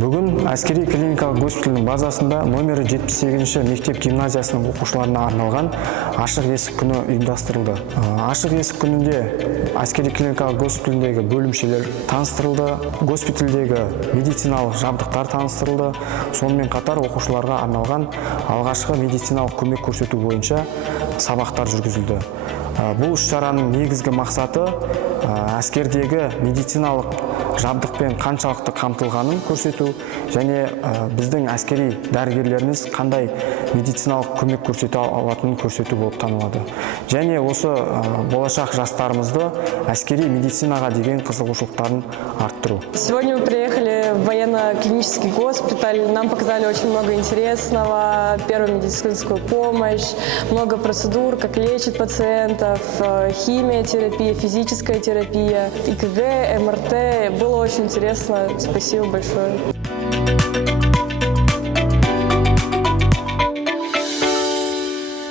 Бүгін әскери клиникалық госпиталінің базасында номері 78-ші мектеп гимназиясының оқушыларына арналған ашық есік күні ұйымдастырылды. Ашық есік күнінде әскери клиникалық госпиталіндегі бөлімшелер таныстырылды, госпиталдегі медициналық жабдықтар таныстырылды. Сонымен қатар оқушыларға арналған алғашқы медициналық көмек көрсету бойынша сабақтар жүргізілді. Бұл іс-шараның негізгі мақсаты әскердегі медициналық жабдықпен қаншалықты қамтылғанын көрсету және біздің әскери дәрігерлеріміз қандай медициналық көмек көрсете алатынын көрсету болып танылады. Және осы болашақ жастарымызды әскери медицинаға деген қызығушылықтарын арттыру. Сегодня мы приехали в военно-клинический госпиталь. Нам показали очень много интересного, первую медицинскую помощь, много процедур, как лечат пациентов, химиотерапия, физическая терапия, ИКГ, МРТ. Было очень интересно. Спасибо большое.